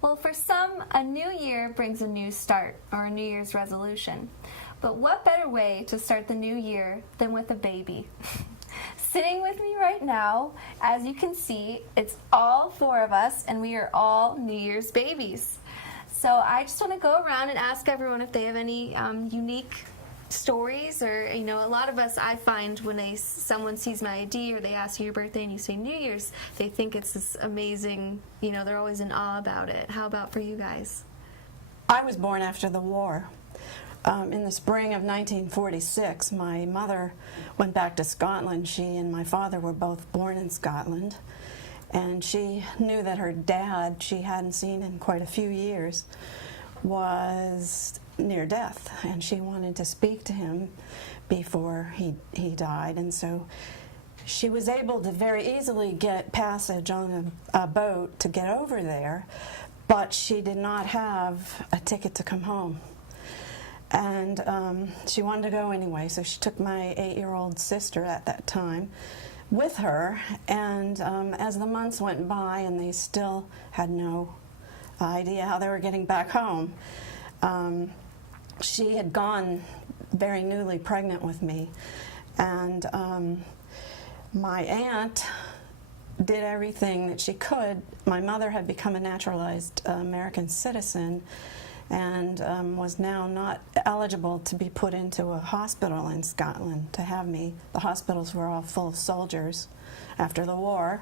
Well, for some, a new year brings a new start or a New Year's resolution. But what better way to start the new year than with a baby? Sitting with me right now, as you can see, it's all four of us, and we are all New Year's babies. So I just want to go around and ask everyone if they have any unique stories, or a lot of us, I find when someone sees my ID or they ask you your birthday and you say New Year's, they think it's this amazing, they're always in awe about it. How about for you guys? I was born after the war. In the spring of 1946, my mother went back to Scotland. She and my father were both born in Scotland, and she knew that her dad, she hadn't seen in quite a few years, was near death, and she wanted to speak to him before he died. And so she was able to very easily get passage on a boat to get over there, but she did not have a ticket to come home. And she wanted to go anyway, so she took my 8-year-old sister at that time with her, and as the months went by and they still had no idea how they were getting back home, she had gone very newly pregnant with me, and my aunt did everything that she could. My mother had become a naturalized American citizen and was now not eligible to be put into a hospital in Scotland to have me. The hospitals were all full of soldiers after the war.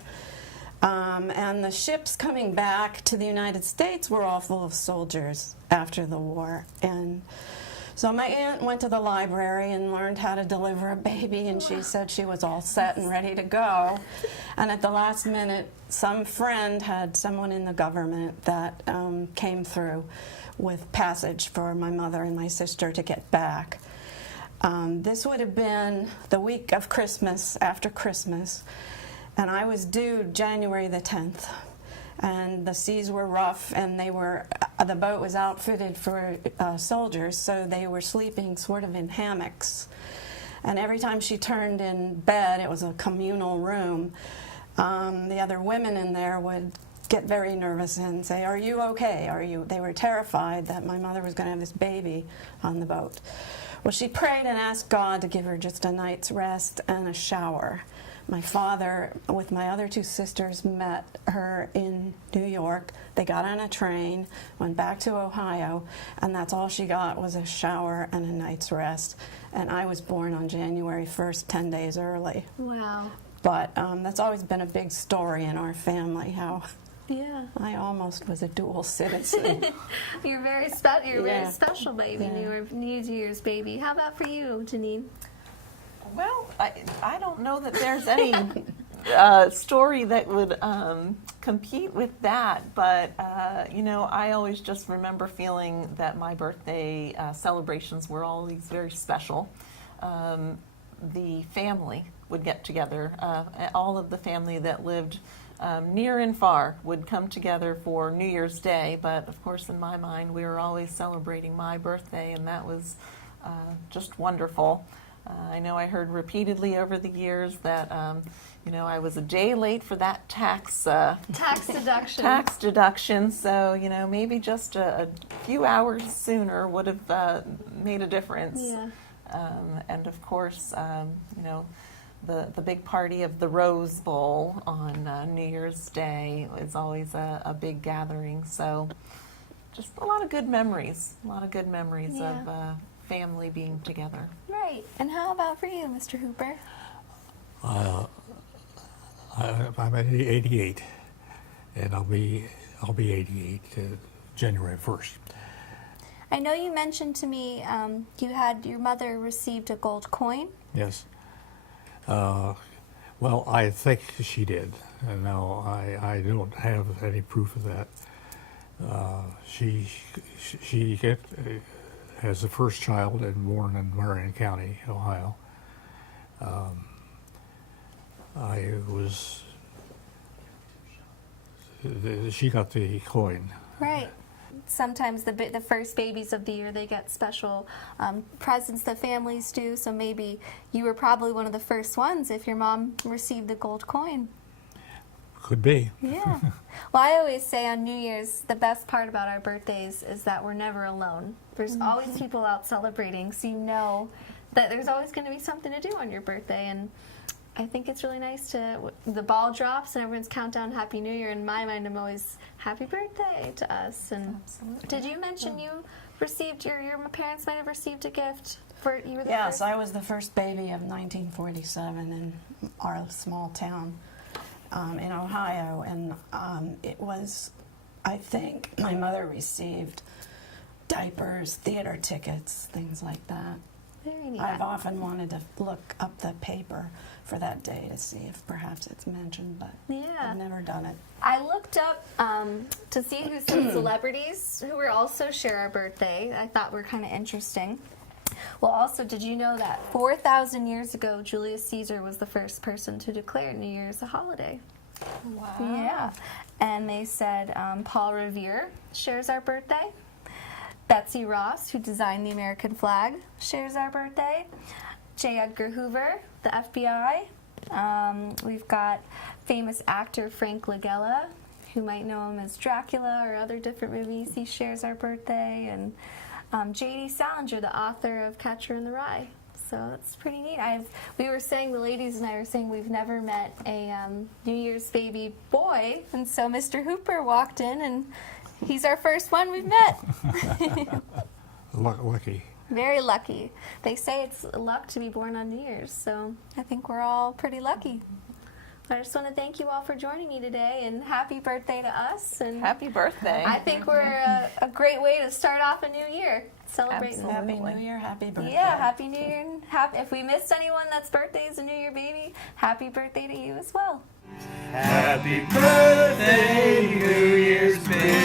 And the ships coming back to the United States were all full of soldiers after the war. And so my aunt went to the library and learned how to deliver a baby, and she said she was all set and ready to go. And at the last minute, some friend had someone in the government that came through with passage for my mother and my sister to get back. This would have been the week of Christmas, after Christmas, and I was due January the 10th. And the seas were rough, and the boat was outfitted for soldiers, so they were sleeping sort of in hammocks. And every time she turned in bed, it was a communal room, the other women in there would get very nervous and say, "Are you okay? Are you?" They were terrified that my mother was going to have this baby on the boat. Well, she prayed and asked God to give her just a night's rest and a shower. My father, with my other two sisters, met her in New York. They got on a train, went back to Ohio, and that's all she got was a shower and a night's rest. And I was born on January 1st, 10 days early. Wow. But that's always been a big story in our family, how I almost was a dual citizen. You're very very special, baby. Yeah. You were New Year's baby. How about for you, Janine? Well, I don't know that there's any story that would compete with that, but I always just remember feeling that my birthday celebrations were always very special. The family would get together. All of the family that lived near and far would come together for New Year's Day, but of course in my mind we were always celebrating my birthday, and that was just wonderful. I know I heard repeatedly over the years that I was a day late for that tax deduction. Tax deduction. So maybe just a few hours sooner would have made a difference. Yeah. And of course, the big party of the Rose Bowl on New Year's Day is always a big gathering. So just a lot of good memories. Of family being together. Right. And how about for you, Mr. Hooper? I'm 88, and I'll be 88 January 1st. I know you mentioned to me your mother received a gold coin. Yes. Well, I think she did. And now I don't have any proof of that. She has the first child and born in Marion County, Ohio. She got the coin. Right. Sometimes the first babies of the year, they get special presents that families do, so maybe you were probably one of the first ones if your mom received the gold coin. Could be. Yeah. Well, I always say on New Year's, the best part about our birthdays is that we're never alone. There's always people out celebrating, so you know that there's always going to be something to do on your birthday. And I think it's really nice the ball drops and everyone's countdown Happy New Year. In my mind, I'm always happy birthday to us. And Absolutely. did you mention you received, your parents might have received a gift for, you were the Yes, first? I was the first baby of 1947 in our small town in Ohio, and it was, I think, my mother received diapers, theater tickets, things like that. Very neat. I've often wanted to look up the paper for that day to see if perhaps it's mentioned, but Yeah. I've never done it. I looked up to see who some celebrities who were also share our birthday. I thought were kind of interesting. Well, also, did you know that 4,000 years ago, Julius Caesar was the first person to declare New Year's a holiday? Wow. Yeah. And they said Paul Revere shares our birthday. Betsy Ross, who designed the American flag, shares our birthday. J. Edgar Hoover, the FBI. We've got famous actor Frank Langella, who might know him as Dracula or other different movies. He shares our birthday. And J.D. Salinger, the author of Catcher in the Rye. So that's pretty neat. We were saying, the ladies and I were saying, we've never met a New Year's baby boy. And so Mr. Hooper walked in, and he's our first one we've met. Lucky. Very lucky. They say it's luck to be born on New Year's, so I think we're all pretty lucky. I just want to thank you all for joining me today, and happy birthday to us. And Happy birthday. I think we're a great way to start off a new year, celebrating. Absolutely. Happy New Year, happy birthday. Yeah, happy New Year. And if we missed anyone that's birthday is a New Year baby, happy birthday to you as well. Happy birthday, New Year's baby.